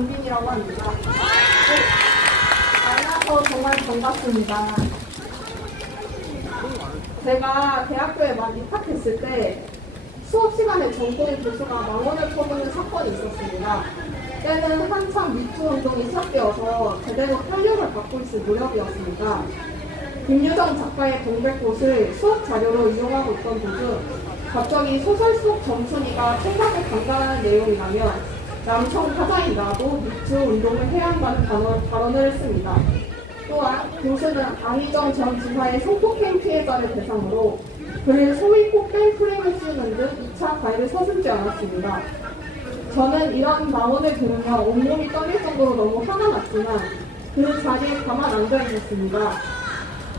정빈이라고 합니다. 만나서 정말 반갑습니다. 제가 대학교에 막 입학했을 때 수업 시간에 전공 교수가 망언을 퍼부는 사건이 있었습니다. 때는 한참 미투 운동이 시작되어서 제대로 탄력을 받고 있을 무렵이었습니다. 김유정 작가의 동백꽃을 수업 자료로 이용하고 있던 도중 갑자기 소설 속 정순이가 생각을 강간하는 내용이라며 남청 타자인 나도 미투 운동을 해야 한다는 발언을 했습니다. 또한 교수는 안희정 전 지사의 성폭행 피해자를 대상으로 그를 소위 폭행 프레임을 씌우는 등 2차 가해를 서슴지 않았습니다. 저는 이런 망언을 들으며 온몸이 떨릴 정도로 너무 화가 났지만 그 자리에 가만 앉아 있었습니다.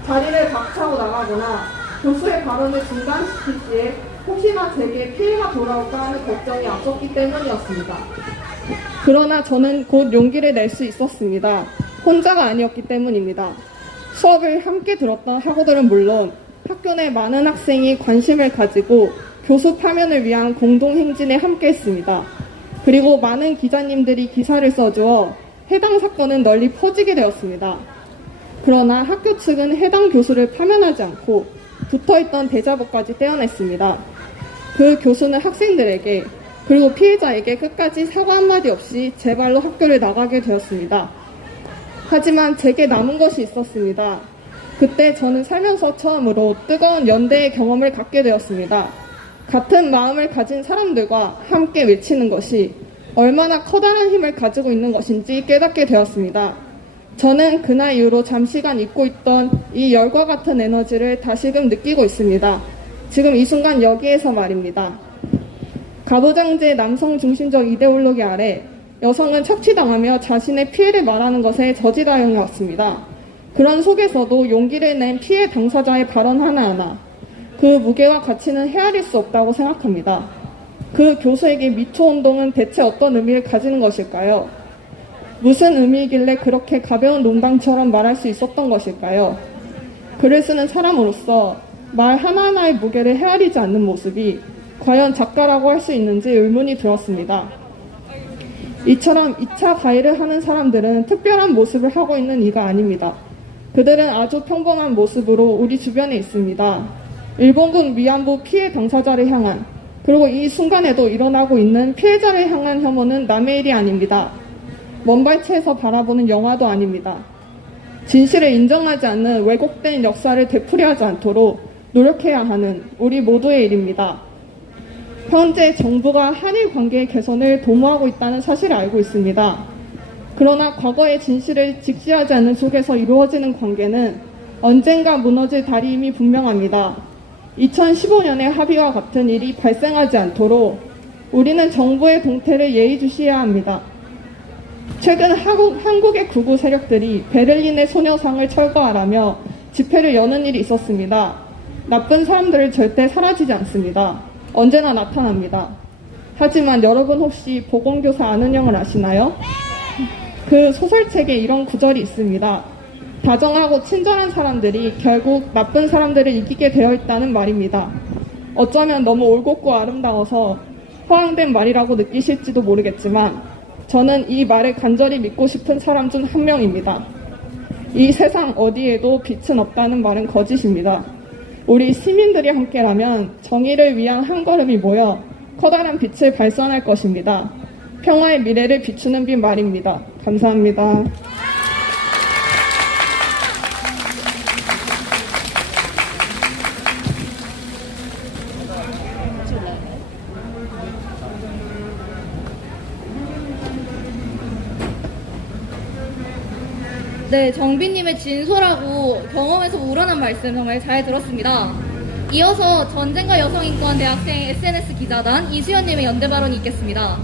자리를 박차고 나가거나 교수의 발언을 중단시킬 시에 혹시나 제게 피해가 돌아올까 하는 걱정이 앞섰기 때문이었습니다. 그러나 저는 곧 용기를 낼 수 있었습니다. 혼자가 아니었기 때문입니다. 수업을 함께 들었던 학우들은 물론 학교 내 많은 학생이 관심을 가지고 교수 파면을 위한 공동행진에 함께했습니다. 그리고 많은 기자님들이 기사를 써주어 해당 사건은 널리 퍼지게 되었습니다. 그러나 학교 측은 해당 교수를 파면하지 않고 붙어있던 대자보까지 떼어냈습니다. 그 교수는 학생들에게 그리고 피해자에게 끝까지 사과 한마디 없이 제 발로 학교를 나가게 되었습니다. 하지만 제게 남은 것이 있었습니다. 그때 저는 살면서 처음으로 뜨거운 연대의 경험을 갖게 되었습니다. 같은 마음을 가진 사람들과 함께 외치는 것이 얼마나 커다란 힘을 가지고 있는 것인지 깨닫게 되었습니다. 저는 그날 이후로 잠시간 잊고 있던 이 열과 같은 에너지를 다시금 느끼고 있습니다. 지금 이 순간 여기에서 말입니다. 가부장제의 남성 중심적 이데올로기 아래 여성은 착취당하며 자신의 피해를 말하는 것에 저지당해 왔습니다. 그런 속에서도 용기를 낸 피해 당사자의 발언 하나하나 그 무게와 가치는 헤아릴 수 없다고 생각합니다. 그 교수에게 미투 운동은 대체 어떤 의미를 가지는 것일까요? 무슨 의미이길래 그렇게 가벼운 농담처럼 말할 수 있었던 것일까요? 글을 쓰는 사람으로서 말 하나하나의 무게를 헤아리지 않는 모습이 과연 작가라고 할 수 있는지 의문이 들었습니다. 이처럼 2차 가해를 하는 사람들은 특별한 모습을 하고 있는 이가 아닙니다. 그들은 아주 평범한 모습으로 우리 주변에 있습니다. 일본군 위안부 피해 당사자를 향한 그리고 이 순간에도 일어나고 있는 피해자를 향한 혐오는 남의 일이 아닙니다. 먼발치에서 바라보는 영화도 아닙니다. 진실을 인정하지 않는 왜곡된 역사를 되풀이하지 않도록 노력해야 하는 우리 모두의 일입니다. 현재 정부가 한일 관계의 개선을 도모하고 있다는 사실을 알고 있습니다. 그러나 과거의 진실을 직시하지 않는 속에서 이루어지는 관계는 언젠가 무너질 달임이 분명합니다. 2015년의 합의와 같은 일이 발생하지 않도록 우리는 정부의 동태를 예의주시해야 합니다. 최근 한국의 극우 세력들이 베를린의 소녀상을 철거하라며 집회를 여는 일이 있었습니다. 나쁜 사람들은 절대 사라지지 않습니다. 언제나 나타납니다. 하지만 여러분 혹시 보건교사 아는 형을 아시나요? 그 소설책에 이런 구절이 있습니다. 다정하고 친절한 사람들이 결국 나쁜 사람들을 이기게 되어 있다는 말입니다. 어쩌면 너무 올곧고 아름다워서 허황된 말이라고 느끼실지도 모르겠지만 저는 이 말을 간절히 믿고 싶은 사람 중 한 명입니다. 이 세상 어디에도 빛은 없다는 말은 거짓입니다. 우리 시민들이 함께라면 정의를 위한 한 걸음이 모여 커다란 빛을 발산할 것입니다. 평화의 미래를 비추는 빛 말입니다. 감사합니다. 네, 정빈님의 진솔하고 경험에서 우러난 말씀 정말 잘 들었습니다. 이어서 전쟁과 여성인권 대학생 SNS 기자단 이수연님의 연대 발언이 있겠습니다.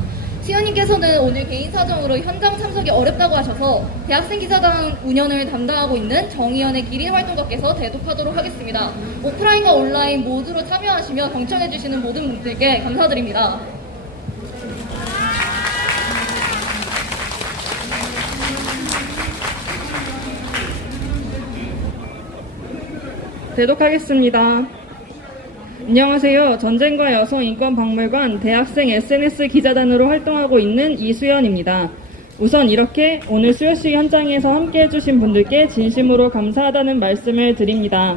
시연님께서는 오늘 개인 사정으로 현장 참석이 어렵다고 하셔서 대학생 기자단 운영을 담당하고 있는 정의연의 기린 활동가께서 대독하도록 하겠습니다. 오프라인과 온라인 모두로 참여하시며 경청해주시는 모든 분들께 감사드립니다. 대독하겠습니다. 안녕하세요. 전쟁과 여성 인권 박물관 대학생 SNS 기자단으로 활동하고 있는 이수연입니다. 우선 이렇게 오늘 수요식 현장에서 함께 해주신 분들께 진심으로 감사하다는 말씀을 드립니다.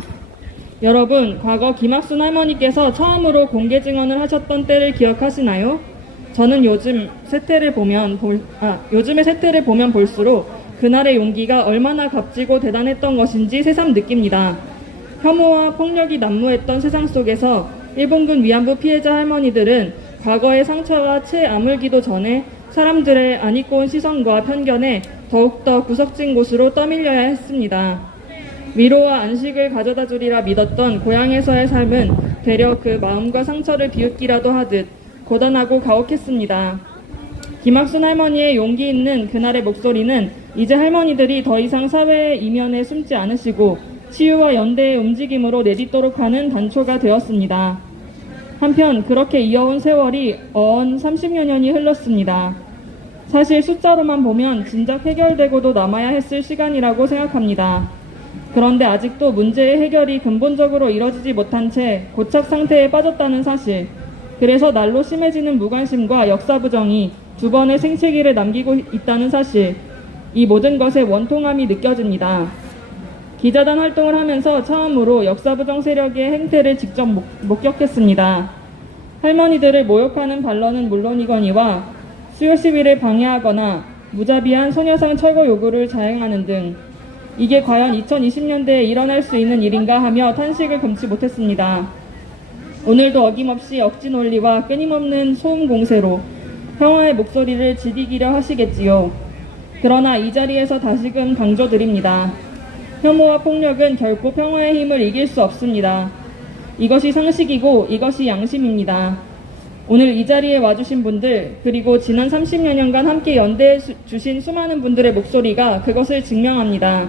여러분, 과거 김학순 할머니께서 처음으로 공개 증언을 하셨던 때를 기억하시나요? 저는 요즘의 세태를 보면 볼수록 그날의 용기가 얼마나 값지고 대단했던 것인지 새삼 느낍니다. 혐오와 폭력이 난무했던 세상 속에서 일본군 위안부 피해자 할머니들은 과거의 상처와 채 아물기도 전에 사람들의 안 입고 온 시선과 편견에 더욱더 구석진 곳으로 떠밀려야 했습니다. 위로와 안식을 가져다 주리라 믿었던 고향에서의 삶은 되려 그 마음과 상처를 비웃기라도 하듯 고단하고 가혹했습니다. 김학순 할머니의 용기 있는 그날의 목소리는 이제 할머니들이 더 이상 사회의 이면에 숨지 않으시고 치유와 연대의 움직임으로 내딛도록 하는 단초가 되었습니다. 한편 그렇게 이어온 세월이 어언 30여 년이 흘렀습니다. 사실 숫자로만 보면 진작 해결되고도 남아야 했을 시간이라고 생각합니다. 그런데 아직도 문제의 해결이 근본적으로 이뤄지지 못한 채 고착 상태에 빠졌다는 사실, 그래서 날로 심해지는 무관심과 역사 부정이 두 번의 생채기를 남기고 있다는 사실, 이 모든 것의 원통함이 느껴집니다. 기자단 활동을 하면서 처음으로 역사 부정 세력의 행태를 직접 목격했습니다. 할머니들을 모욕하는 반론은 물론이거니와 수요 시위를 방해하거나 무자비한 소녀상 철거 요구를 자행하는 등 이게 과연 2020년대에 일어날 수 있는 일인가 하며 탄식을 금치 못했습니다. 오늘도 어김없이 억지 논리와 끊임없는 소음 공세로 평화의 목소리를 지디기려 하시겠지요. 그러나 이 자리에서 다시금 강조드립니다. 혐오와 폭력은 결코 평화의 힘을 이길 수 없습니다. 이것이 상식이고 이것이 양심입니다. 오늘 이 자리에 와주신 분들, 그리고 지난 30여 년간 함께 연대해 주신 수많은 분들의 목소리가 그것을 증명합니다.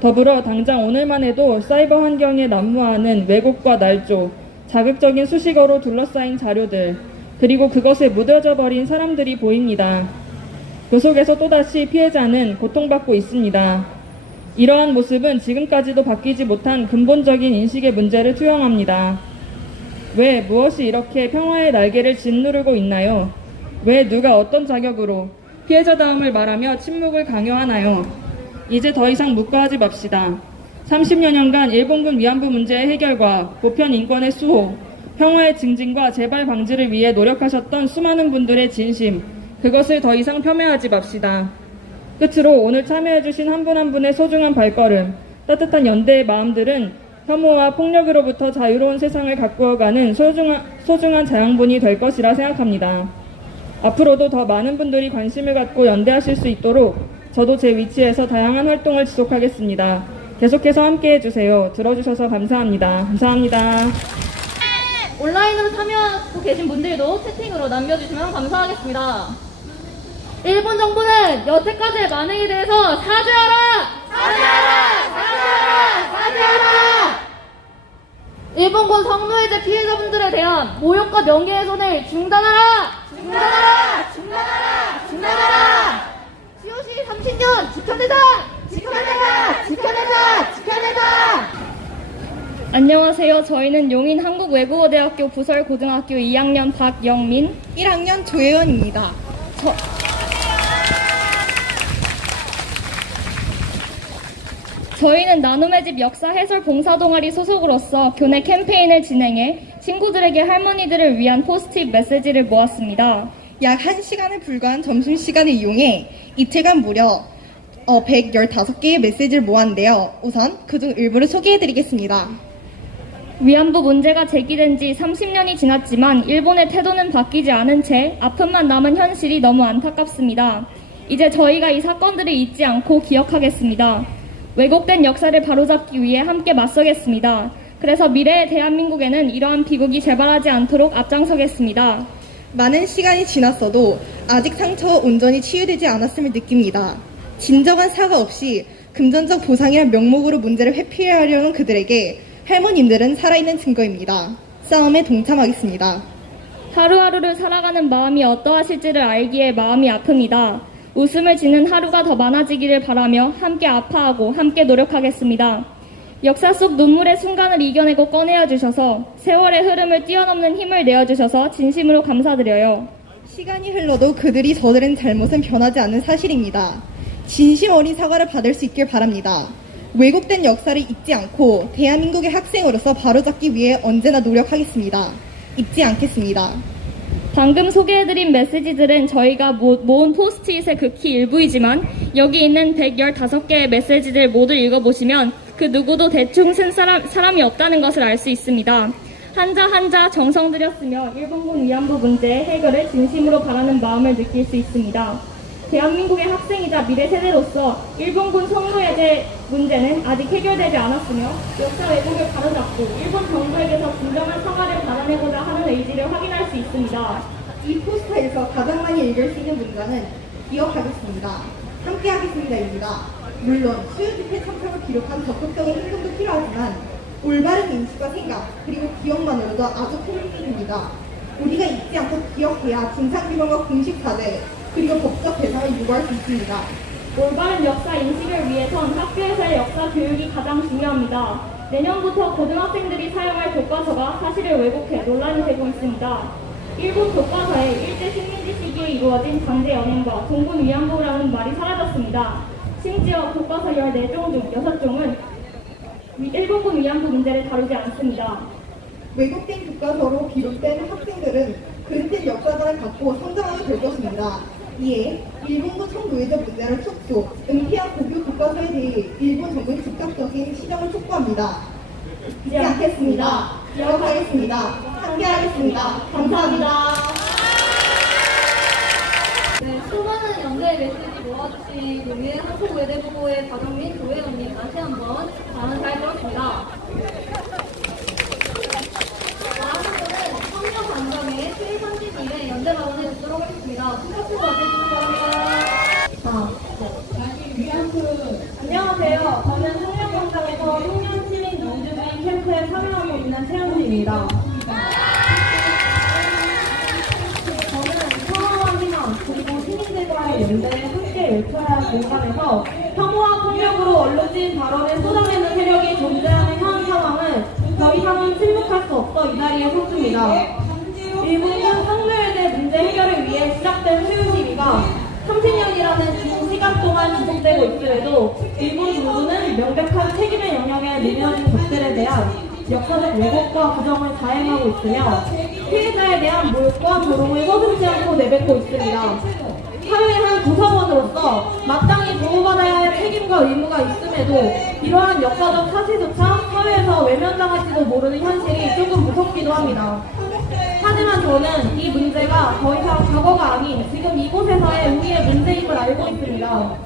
더불어 당장 오늘만 해도 사이버 환경에 난무하는 왜곡과 날조, 자극적인 수식어로 둘러싸인 자료들, 그리고 그것에 무뎌져 버린 사람들이 보입니다. 그 속에서 또다시 피해자는 고통받고 있습니다. 이러한 모습은 지금까지도 바뀌지 못한 근본적인 인식의 문제를 투영합니다. 왜 무엇이 이렇게 평화의 날개를 짓누르고 있나요? 왜 누가 어떤 자격으로 피해자다움을 말하며 침묵을 강요하나요? 이제 더 이상 묵과하지 맙시다. 30여 년간 일본군 위안부 문제의 해결과 보편 인권의 수호, 평화의 증진과 재발 방지를 위해 노력하셨던 수많은 분들의 진심, 그것을 더 이상 폄훼하지 맙시다. 끝으로 오늘 참여해주신 한 분 한 분의 소중한 발걸음, 따뜻한 연대의 마음들은 혐오와 폭력으로부터 자유로운 세상을 가꾸어가는 소중한 자양분이 될 것이라 생각합니다. 앞으로도 더 많은 분들이 관심을 갖고 연대하실 수 있도록 저도 제 위치에서 다양한 활동을 지속하겠습니다. 계속해서 함께해 주세요. 들어주셔서 감사합니다. 감사합니다. 온라인으로 참여하고 계신 분들도 채팅으로 남겨주시면 감사하겠습니다. 일본 정부는 여태까지의 만행에 대해서 사죄하라! 일본군 성노예제 피해자분들에 대한 모욕과 명예훼손을 중단하라! COC 30년 지켜내자! 안녕하세요. 저희는 용인 한국외국어대학교 부설고등학교 2학년 박영민, 1학년 조혜원입니다. 저희는 나눔의 집 역사 해설 봉사 동아리 소속으로서 교내 캠페인을 진행해 친구들에게 할머니들을 위한 포스트잇 메시지를 모았습니다. 약 1시간에 불과한 점심시간을 이용해 이틀간 무려 115개의 메시지를 모았는데요. 우선 그중 일부를 소개해드리겠습니다. 위안부 문제가 제기된 지 30년이 지났지만 일본의 태도는 바뀌지 않은 채 아픔만 남은 현실이 너무 안타깝습니다. 이제 저희가 이 사건들을 잊지 않고 기억하겠습니다. 왜곡된 역사를 바로잡기 위해 함께 맞서겠습니다. 그래서 미래의 대한민국에는 이러한 비극이 재발하지 않도록 앞장서겠습니다. 많은 시간이 지났어도 아직 상처가 온전히 치유되지 않았음을 느낍니다. 진정한 사과 없이 금전적 보상이란 명목으로 문제를 회피하려는 그들에게 할머님들은 살아있는 증거입니다. 싸움에 동참하겠습니다. 하루하루를 살아가는 마음이 어떠하실지를 알기에 마음이 아픕니다. 웃음을 짓는 하루가 더 많아지기를 바라며 함께 아파하고 함께 노력하겠습니다. 역사 속 눈물의 순간을 이겨내고 꺼내어 주셔서 세월의 흐름을 뛰어넘는 힘을 내어주셔서 진심으로 감사드려요. 시간이 흘러도 그들이 저지른 잘못은 변하지 않는 사실입니다. 진심 어린 사과를 받을 수 있길 바랍니다. 왜곡된 역사를 잊지 않고 대한민국의 학생으로서 바로잡기 위해 언제나 노력하겠습니다. 잊지 않겠습니다. 방금 소개해드린 메시지들은 저희가 모은 포스트잇의 극히 일부이지만 여기 있는 115개의 메시지들 모두 읽어보시면 그 누구도 대충 쓴 사람이 없다는 것을 알 수 있습니다. 한자 한자 정성 들였으며 일본군 위안부 문제 해결을 진심으로 바라는 마음을 느낄 수 있습니다. 대한민국의 학생이자 미래 세대로서 일본군 성노예제 문제는 아직 해결되지 않았으며 역사 왜곡을 바로잡고 일본 정부에게서 진정한 사과를 받아내고자 하는 의지를 확인할 수 있습니다. 이 포스터에서 가장 많이 읽을 수 있는 문장은 기억하겠습니다. 함께하겠습니다입니다. 물론 수요 집회 참석을 비롯한 적극적인 행동도 필요하지만 올바른 인식과 생각 그리고 기억만으로도 아주 큰 힘이 됩니다. 우리가 잊지 않고 기억해야 진상규명과 공식사대 그리고 법적 대상을 요구할 수 있습니다. 올바른 역사 인식을 위해선 학교에서의 역사 교육이 가장 중요합니다. 내년부터 고등학생들이 사용할 교과서가 사실을 왜곡해 논란이 되고 있습니다. 일본 교과서에 일제 식민지 시기에 이루어진 강제 연행과 종군 위안부라는 말이 사라졌습니다. 심지어 교과서 14종 중 6종은 일본군 위안부 문제를 다루지 않습니다. 왜곡된 교과서로 비롯된 학생들은 그릇된 역사관을 갖고 성장하게 될 것입니다. 이에 일본군 성노예제 문제를 촉구, 은폐한 고교 교과서에 대해 일본 정부의 즉각적인 시정을 촉구합니다. 잊지 않겠습니다. 기억하겠습니다. 함께하겠습니다. 감사합니다. 네, 수많은 연대의 메시지 모아주신 우리 한국외대부고의 박영민 조혜원님 다시 한번 발언 잘 들었습니다. 다음으로는 청년 반점의 최선진님의 연대 발언을 듣도록 하겠습니다. 투표표 와주시기 바랍니다. 안녕하세요. 저는 청년광장에서 청년시민 민주주의 캠프에 참여하고 있는 최현지입니다. 저는 평화와 희망 그리고 시민들과의 연대에 함께 외쳐야 할 공간에서 혐오와 폭력으로 얼룩진 발언을 쏟아내는 세력이 존재하는 현 상황을 더 이상은 침묵할 수 없어 이 자리에 섰습니다. 일본군 성노예제 문제 해결을 위해 시작된 수요시위가 30년이라는 긴 시간 동안 지속되고 있음에도 일본 정부는 명백한 책임의 영역에 내려진 것들에 대한 역사적 왜곡과 부정을 자행하고 있으며 피해자에 대한 모욕과 조롱을 서슴지 않고 내뱉고 있습니다. 사회의 한 구성원으로서 마땅히 보호받아야 할 책임과 의무가 있음에도 이러한 역사적 사실조차 사회에서 외면당할지도 모르는 현실이 조금 무섭기도 합니다. 하지만 저는 이 문제가 더 이상 과거가 아닌 지금 이곳에서의 우리의 문제임을 알고 있습니다.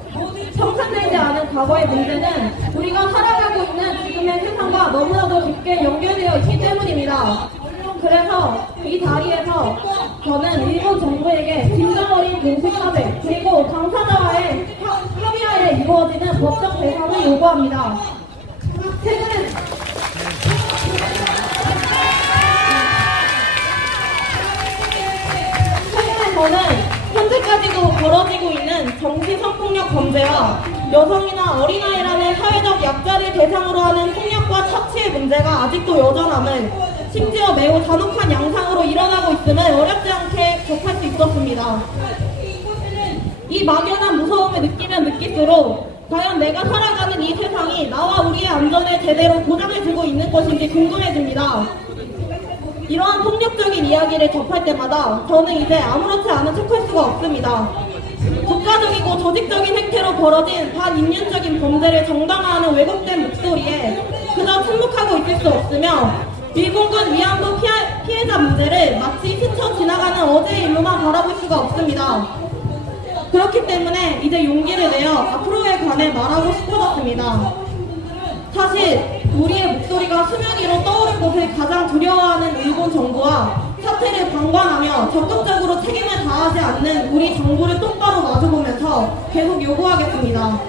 청산되지 않은 과거의 문제는 우리가 살아가고 있는 지금의 세상과 너무나도 깊게 연결되어 있기 때문입니다. 그래서 이 자리에서 저는 일본 정부에게 진정 어린 공식 사죄 그리고 당사자와의 협의하에 이루어지는 법적 대상을 요구합니다. 최근에 저는 현재까지도 벌어지고 있는 정치 성폭력 범죄와 여성이나 어린아이라는 사회적 약자를 대상으로 하는 폭력과 착취의 문제가 아직도 여전함을 심지어 매우 잔혹한 양상으로 일어나고 있음을 어렵지 않게 접할 수 있었습니다. 이 막연한 무서움을 느끼면 느낄수록 과연 내가 살아가는 이 세상이 나와 우리의 안전을 제대로 보장해주고 있는 것인지 궁금해집니다. 이러한 폭력적인 이야기를 접할 때마다 저는 이제 아무렇지 않은 척할 수가 없습니다. 국가적이고 조직적인 행태로 벌어진 반인륜적인 범죄를 정당화하는 왜곡된 목소리에 그저 침묵하고 있을 수 없으며 일본군 위안부 피해자 문제를 마치 스쳐 지나가는 어제의 일로만 바라볼 수가 없습니다. 그렇기 때문에 이제 용기를 내어 앞으로에 관해 말하고 싶어졌습니다. 사실 우리의 목소리가 수면 위로 떠오를 것을 가장 두려워하는 일본 정부와 사태를 방관하며 적극적으로 책임을 다하지 않는 우리 정부를 똑바로 마주보면서 계속 요구하겠습니다.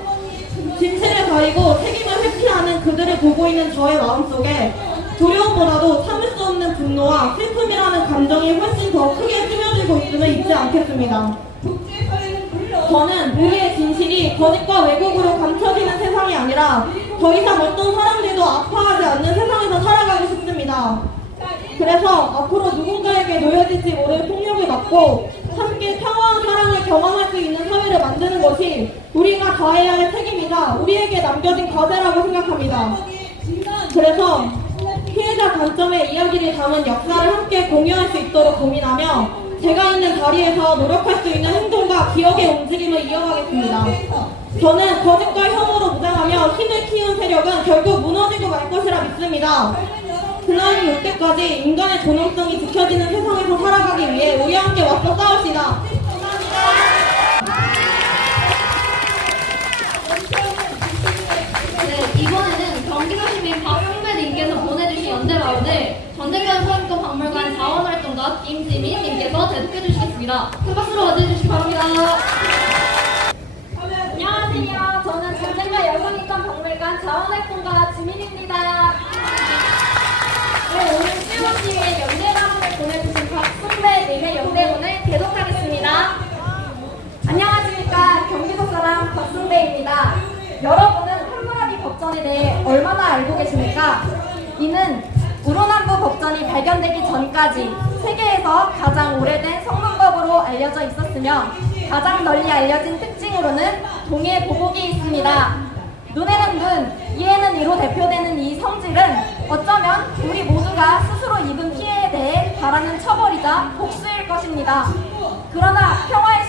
진실을 가리고 책임을 회피하는 그들을 보고 있는 저의 마음속에 두려움보다도 참을 수 없는 분노와 슬픔이라는 감정이 훨씬 더 크게 스며들고 있음을 잊지 않겠습니다. 저는 우리의 진실이 거짓과 왜곡으로 감춰지는 세상이 아니라 더 이상 어떤 사람들도 아파하지 않는 세상에서 살아가고 싶습니다. 그래서 앞으로 누군가에게 놓여질지 모를 폭력을 막고 함께 평화와 사랑을 경험할 수 있는 사회를 만드는 것이 우리가 다해야 할 책임이자 우리에게 남겨진 과제라고 생각합니다. 그래서 피해자 관점의 이야기를 담은 역사를 함께 공유할 수 있도록 고민하며 제가 있는 자리에서 노력할 수 있는 행동과 기억의 움직임을 이어가겠습니다. 저는 거짓과 혐오로 무장하며 힘을 키운 세력은 결국 무너지고 말 것이라 믿습니다. 그날이 올 때까지 인간의 존엄성이 지켜지는 세상에서 살아가기 위해 우리 함께 맞서 싸웁시다. 네, 이번에는 경기도 시민 박용배님께서 보내주신 연대마을을 전쟁과 여성인권 박물관 자원활동가 김지민님께서 대독해 주시겠습니다. 큰 박수로 맞이해주시기 바랍니다. 안녕하세요. 저는 전쟁과 여성인권 박물관 자원활동가 지민입니다. 네, 오늘 수요시에 연대마을을 보내주신 박승배님의 연대문을 대독하겠습니다. 안녕하십니까. 경기도 사람 박승배입니다. 여러분은 한무라비 법전에 대해 얼마나 알고 계십니까? 이는 우루남부 법전이 발견되기 전까지 세계에서 가장 오래된 성문법으로 알려져 있었으며 가장 널리 알려진 특징으로는 동해 보복이 있습니다. 눈에는 눈, 이에는 이로 대표되는 이 성질은 어쩌면 우리 모두가 스스로 입은 피해에 대해 바라는 처벌이자 복수일 것입니다. 그러나 평화의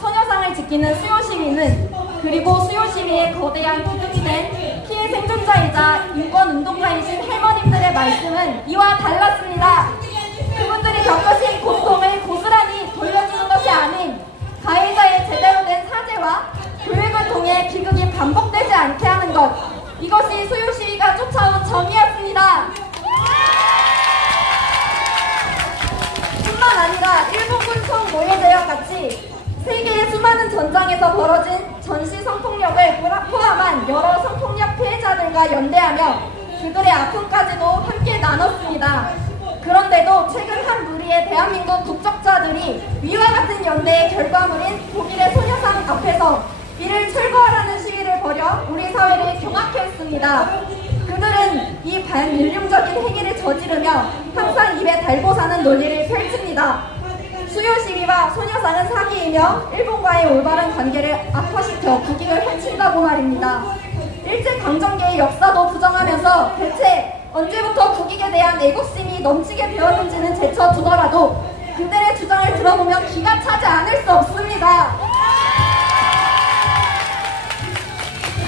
소녀상을 지키는 수요시민은 그리고 수요시민의 거대한 기둥이 된 피해 생존자이자 인권운동가이신 할머님들의 말씀은 이와 달랐습니다. 그분들이 겪으신 고통을 고스란히 돌려주는 것이 아닌 가해자의 제대로 된 사죄와 교육을 통해 비극이 반복되지 않게 하는 것, 이것이 수요시위가 쫓아온 정의였습니다. 뿐만 아니라 일본군 성노예제와 같이 세계의 수많은 전장에서 벌어진 전시 성폭력을 포함한 여러 성폭력 피해자들과 연대하며 그들의 아픔까지도 함께 나눴습니다. 그런데도 최근 한 무리의 대한민국 국적자들이 위와 같은 연대의 결과물인 독일의 소녀상 앞에서 이를 철거하라는 시위를 벌여 우리 사회를 경악케 했습니다. 그들은 이 반인륜적인 행위를 저지르며 항상 입에 달고 사는 논리를 펼칩니다. 수요시위와 소녀상은 사기이며 일본과의 올바른 관계를 악화시켜 국익을 해친다고 말입니다. 일제강점기의 역사도 부정하면서 대체 언제부터 국익에 대한 애국심이 넘치게 되었는지는 제쳐두더라도 그들의 주장을 들어보면 기가 차지 않을 수 없습니다.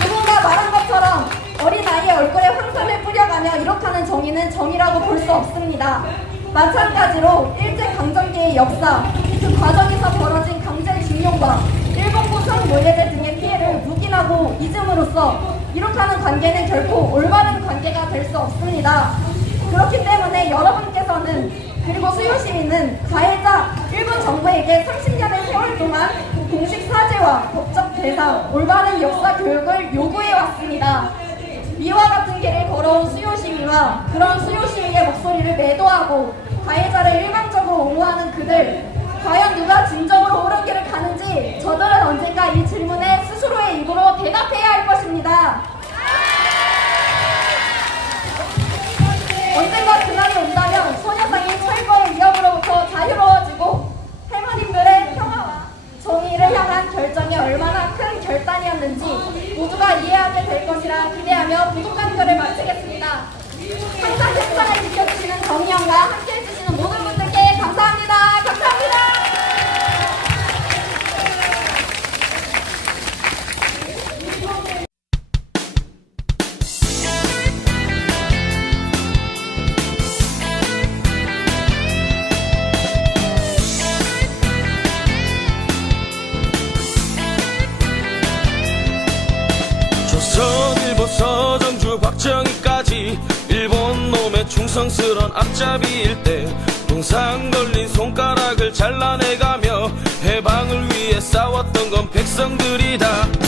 누군가 말한 것처럼 어린아이의 얼굴에 황산을 뿌려가며 이렇다는 정의는 정의라고 볼 수 없습니다. 마찬가지로 일제강점기의 역사, 그 과정에서 벌어진 강제징용과 일본군 성노예제 등의 피해를 묵인하고 잊음으로써 이렇다는 관계는 결코 올바른 관계가 될 수 없습니다. 그렇기 때문에 여러분께서는 그리고 수요시민은 가해자 일본 정부에게 30년의 세월 동안 공식 사죄와 법적 배상, 올바른 역사 교육을 요구해왔습니다. 이와 같은 길을 걸어온 수요시민과 그런 수요시민의 목소리를 매도하고 가해자를 일방적으로 옹호하는 그들, 과연 누가 진정으로 옳은 길을 가는지 저들은 언젠가 이 질문에 스스로의 입으로 대답해야 할 것입니다. 언젠가 그날이 온다면 소녀상이 철거의 위협으로부터 자유로워지고 할머님들의 평화와 정의를 향한 결정이 얼마나 큰 결단이었는지 모두가 이해하게 될 것이라 기대하며 부족한 글을 마치겠습니다. 항상 세상을 지켜주시는 정의영과 함께해 주시는 모든 분들께 감사합니다. 감사합니다. 조선일보 서정주 박정희까지 일본 놈의 충성스런 앞잡이일 때 동상 걸린 손가락을 잘라내가며 해방을 위해 싸웠던 건 백성들이다.